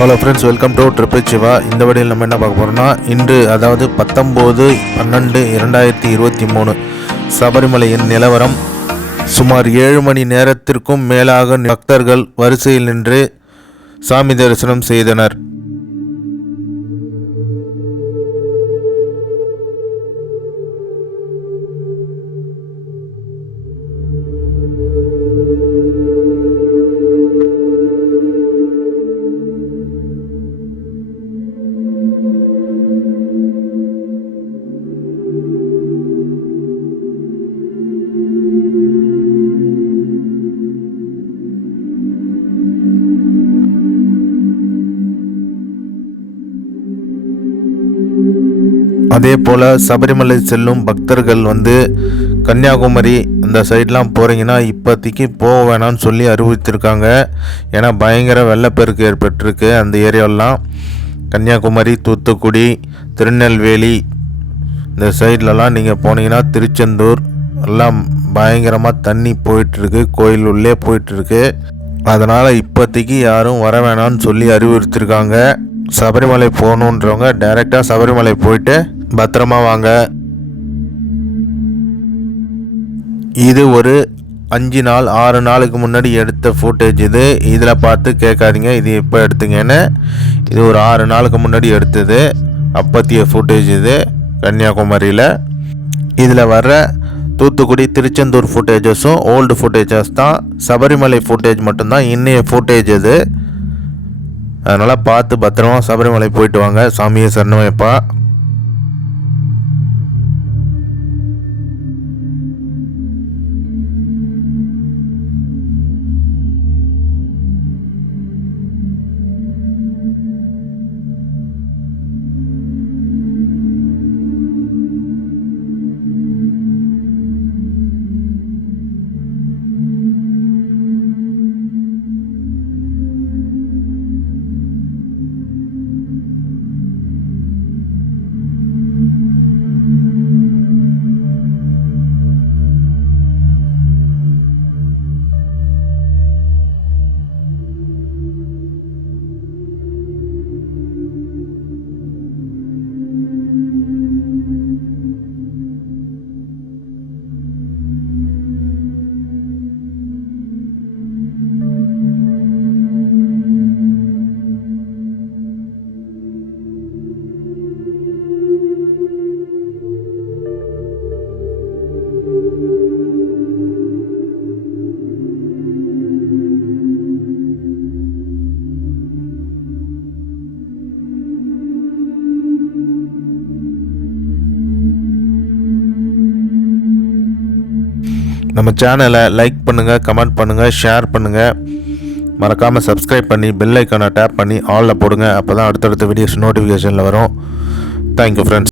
Hello friends, welcome to triple Siva. இந்த வீடியோவில் நம்ம என்ன பார்க்க போகிறோம்னா, இன்று அதாவது 19/12/2023 சபரிமலையின் நிலவரம். சுமார் 7 மணி நேரத்திற்கும் மேலாக பக்தர்கள் வரிசையில் நின்று சாமி தரிசனம் செய்தனர். அதே போல் சபரிமலை செல்லும் பக்தர்கள் கன்னியாகுமரி அந்த சைட்லாம் போகிறீங்கன்னா இப்போதைக்கு போக வேணாம்னு சொல்லி அறிவித்திருக்காங்க. ஏன்னா பயங்கர வெள்ளப்பெருக்கு ஏற்பட்டிருக்கு அந்த ஏரியாவெல்லாம். கன்னியாகுமரி, தூத்துக்குடி, திருநெல்வேலி இந்த சைட்லலாம் நீங்கள் போனீங்கன்னா, திருச்செந்தூர் எல்லாம் பயங்கரமாக தண்ணி போயிட்டுருக்கு, கோயில் உள்ளே போயிட்டுருக்கு. அதனால் இப்போதைக்கு யாரும் வர வேணாம்னு சொல்லி அறிவுறுத்திருக்காங்க. சபரிமலை போகணுன்றவங்க டைரெக்டாக சபரிமலை போயிட்டு பத்திரமா வாங்க. இது ஒரு 5 நாள் 6 நாளுக்கு முன்னாடி எடுத்த ஃபுட்டேஜ். இதில் பார்த்து கேட்காதீங்க இது எப்போ எடுத்துங்கன்னு. இது ஒரு 6 நாளுக்கு முன்னாடி எடுத்தது, அப்பத்திய ஃபுட்டேஜ். இது கன்னியாகுமரியில். இதில் வர்ற தூத்துக்குடி, திருச்செந்தூர் ஃபுட்டேஜஸும் ஓல்டு ஃபுட்டேஜஸ் தான். சபரிமலை ஃபுட்டேஜ் மட்டும்தான் இன்னைய ஃபுட்டேஜ். இது அதனால் பார்த்து பத்திரமா சபரிமலை போயிட்டு வாங்க. சாமியை சரணமைப்பா. நம்ம சேனலை லைக் பண்ணுங்கள், கமெண்ட் பண்ணுங்கள், ஷேர் பண்ணுங்கள். மறக்காமல் சப்ஸ்கிரைப் பண்ணி பெல் ஐக்கானை டேப் பண்ணி ஆலில் போடுங்க. அப்போ தான் அடுத்தடுத்த வீடியோஸ் நோட்டிஃபிகேஷனில் வரும். Thank you friends.